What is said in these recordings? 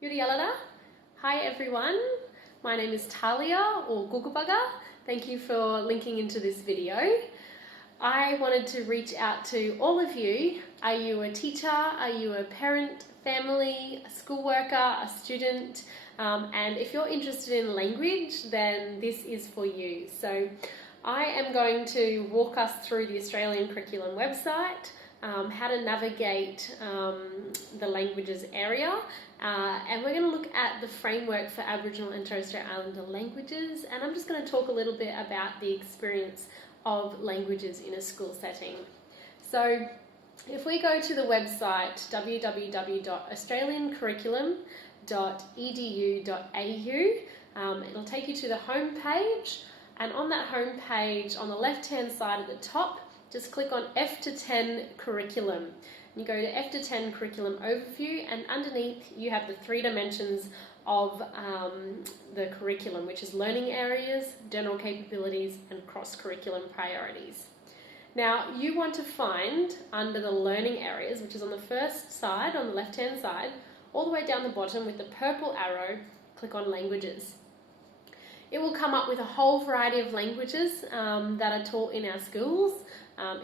Yuri-yalada. Hi everyone, my name is Talia or Gugubaga. Thank you for linking into this video. I wanted to reach out to all of you. Are you a teacher? Are you a parent, family, a school worker, a student? And if you're interested in language, then this is for you. So I am going to walk us through the Australian curriculum website, how to navigate the languages area, and we're going to look at the framework for Aboriginal and Torres Strait Islander languages, and I'm just going to talk a little bit about the experience of languages in a school setting. So if we go to the website www.australiancurriculum.edu.au, it'll take you to the home page, and on that home page on the left hand side at the top, just click on F to 10 curriculum. You go to F to 10 curriculum overview, and underneath you have the 3 dimensions of the curriculum, which is learning areas, general capabilities, and cross-curriculum priorities. Now you want to find under the learning areas, which is on the first side, on the left hand side, all the way down the bottom with the purple arrow, click on languages. It will come up with a whole variety of languages that are taught in our schools,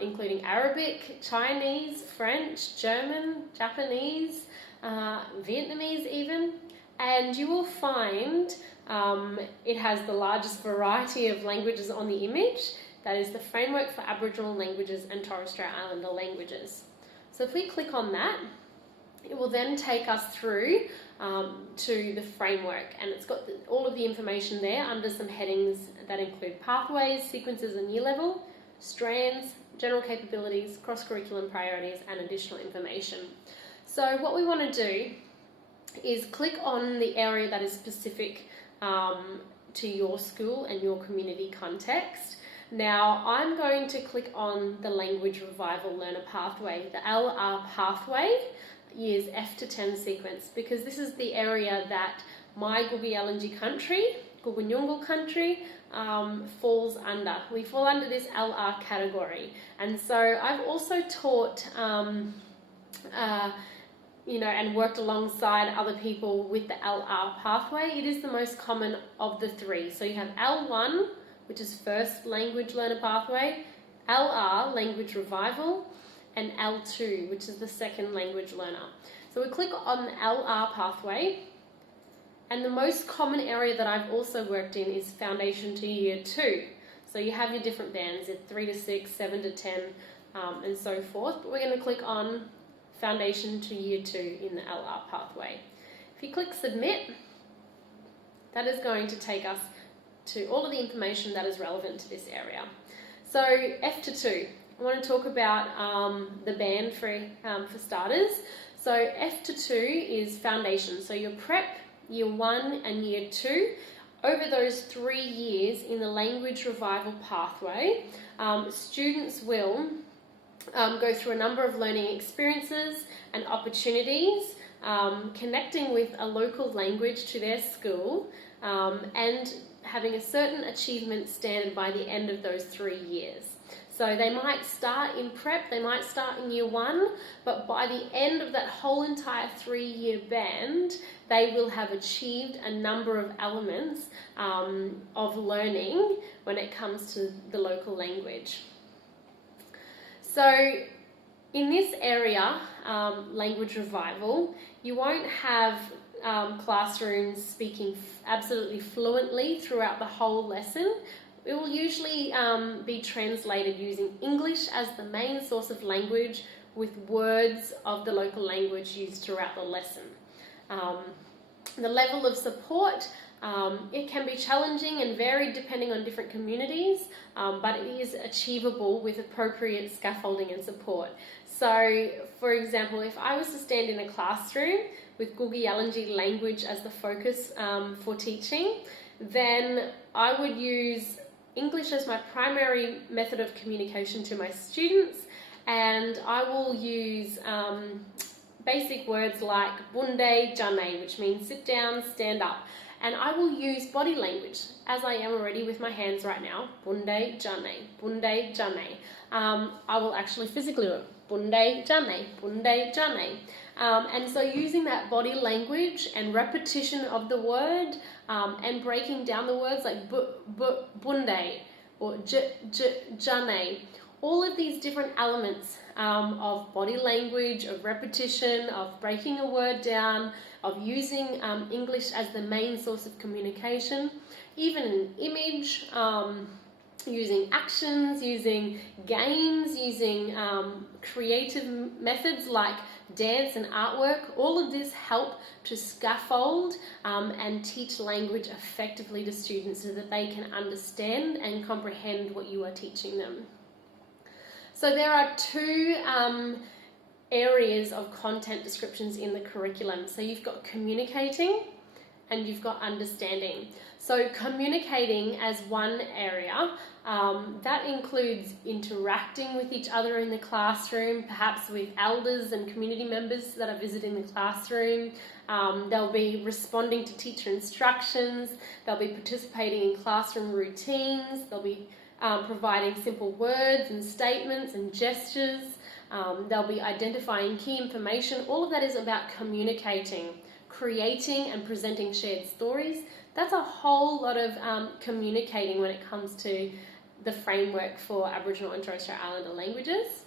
including Arabic, Chinese, French, German, Japanese, Vietnamese even. And you will find it has the largest variety of languages on the image. That is the framework for Aboriginal languages and Torres Strait Islander languages. So if we click on that, it will then take us through to the framework, and it's got all of the information there under some headings that include pathways, sequences and year level, strands, general capabilities, cross-curriculum priorities, and additional information. So what we want to do is click on the area that is specific to your school and your community context. Now I'm going to click on the Language Revival Learner Pathway, the LR pathway, years F to 10 sequence, because this is the area that my Gugu country, Gugunyungal country, falls under. We fall under this LR category, and so I've also taught and worked alongside other people with the LR pathway. It is the most common of the 3. So you have L1, which is first language learner pathway, LR, language revival, and L2, which is the second language learner. So we click on the LR pathway, and the most common area that I've also worked in is foundation to year 2. So you have your different bands, at 3 to 6, 7 to 10, and so forth. But we're going to click on foundation to year 2 in the LR pathway. If you click submit, that is going to take us to all of the information that is relevant to this area. So F to 2, I want to talk about the band for starters. So F to 2 is foundation. So your prep, year 1 and year 2, over those 3 years in the language revival pathway, students will go through a number of learning experiences and opportunities, connecting with a local language to their school, and having a certain achievement standard by the end of those 3 years. So they might start in prep, they might start in year 1, but by the end of that whole entire 3-year band, they will have achieved a number of elements of learning when it comes to the local language. So in this area, language revival, you won't have classrooms speaking absolutely fluently throughout the whole lesson. It will usually be translated using English as the main source of language, with words of the local language used throughout the lesson. The level of support, it can be challenging and varied depending on different communities, but it is achievable with appropriate scaffolding and support. So, for example, if I was to stand in a classroom with Gugu language as the focus for teaching, then I would use English as my primary method of communication to my students, and I will use basic words like bunde jane, which means sit down, stand up, and I will use body language, as I am already with my hands right now, bunde jane, bunde jane. I will actually physically bunde jane. And so using that body language and repetition of the word and breaking down the words like bunde or jane, all of these different elements of body language, of repetition, of breaking a word down, of using English as the main source of communication, even an image, using actions, using games, using creative methods like dance and artwork. All of this help to scaffold and teach language effectively to students so that they can understand and comprehend what you are teaching them. So there are two areas of content descriptions in the curriculum. So you've got communicating and you've got understanding. So communicating as one area, that includes interacting with each other in the classroom, perhaps with elders and community members that are visiting the classroom. They'll be responding to teacher instructions, they'll be participating in classroom routines, they'll be providing simple words and statements and gestures, they'll be identifying key information. All of that is about communicating, creating and presenting shared stories. That's a whole lot of communicating when it comes to the framework for Aboriginal and Torres Strait Islander languages.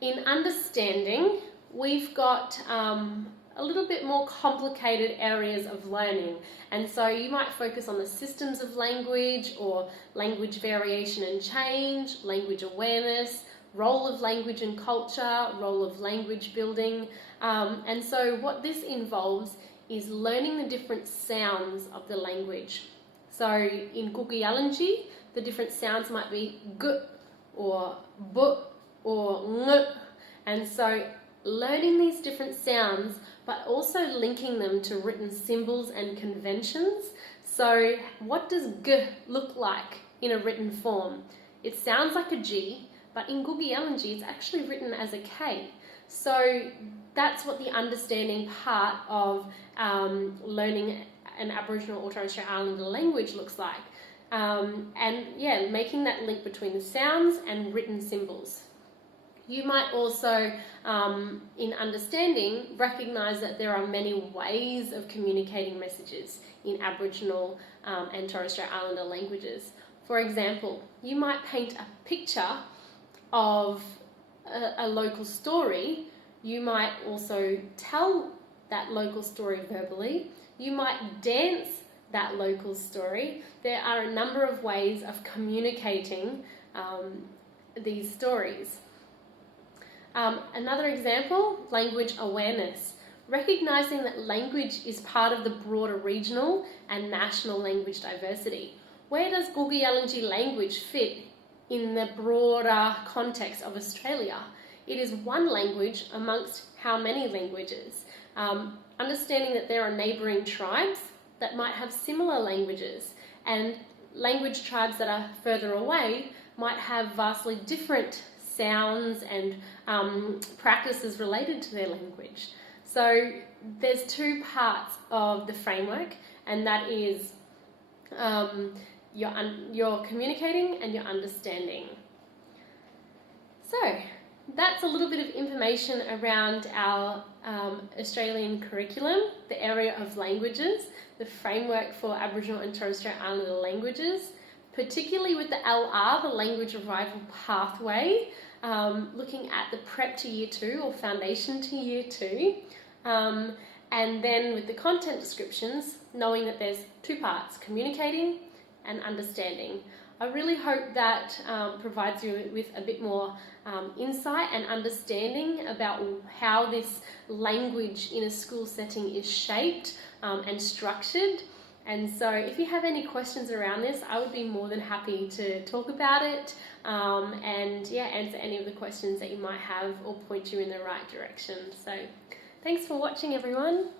In understanding, we've got a little bit more complicated areas of learning, and so you might focus on the systems of language or language variation and change, language awareness, role of language and culture, role of language building, and so what this involves is learning the different sounds of the language. So in Gugiyalanji, the different sounds might be g or b or ng, and so learning these different sounds but also linking them to written symbols and conventions. So what does g look like in a written form? It sounds like a G, but in Gugiyalanji it's actually written as a K. So that's what the understanding part of learning an Aboriginal or Torres Strait Islander language looks like. And yeah, making that link between the sounds and written symbols. You might also, in understanding, recognise that there are many ways of communicating messages in Aboriginal and Torres Strait Islander languages. For example, you might paint a picture of a local story. You might also tell that local story verbally. You might dance that local story. There are a number of ways of communicating these stories. Another example, language awareness. Recognising that language is part of the broader regional and national language diversity. Where does Gugiyalanji language fit in the broader context of Australia? It is one language amongst how many languages? Understanding that there are neighbouring tribes that might have similar languages, and language tribes that are further away might have vastly different sounds and practices related to their language. So there's two parts of the framework, and that is your communicating and your understanding. So that's a little bit of information around our Australian curriculum, the area of languages, the framework for Aboriginal and Torres Strait Islander languages, particularly with the LR, the language arrival pathway, looking at the prep to year 2 or foundation to year 2, and then with the content descriptions, knowing that there's two parts, communicating and understanding. I really hope that provides you with a bit more insight and understanding about how this language in a school setting is shaped and structured. And so if you have any questions around this, I would be more than happy to talk about it and yeah, answer any of the questions that you might have or point you in the right direction. So thanks for watching, everyone.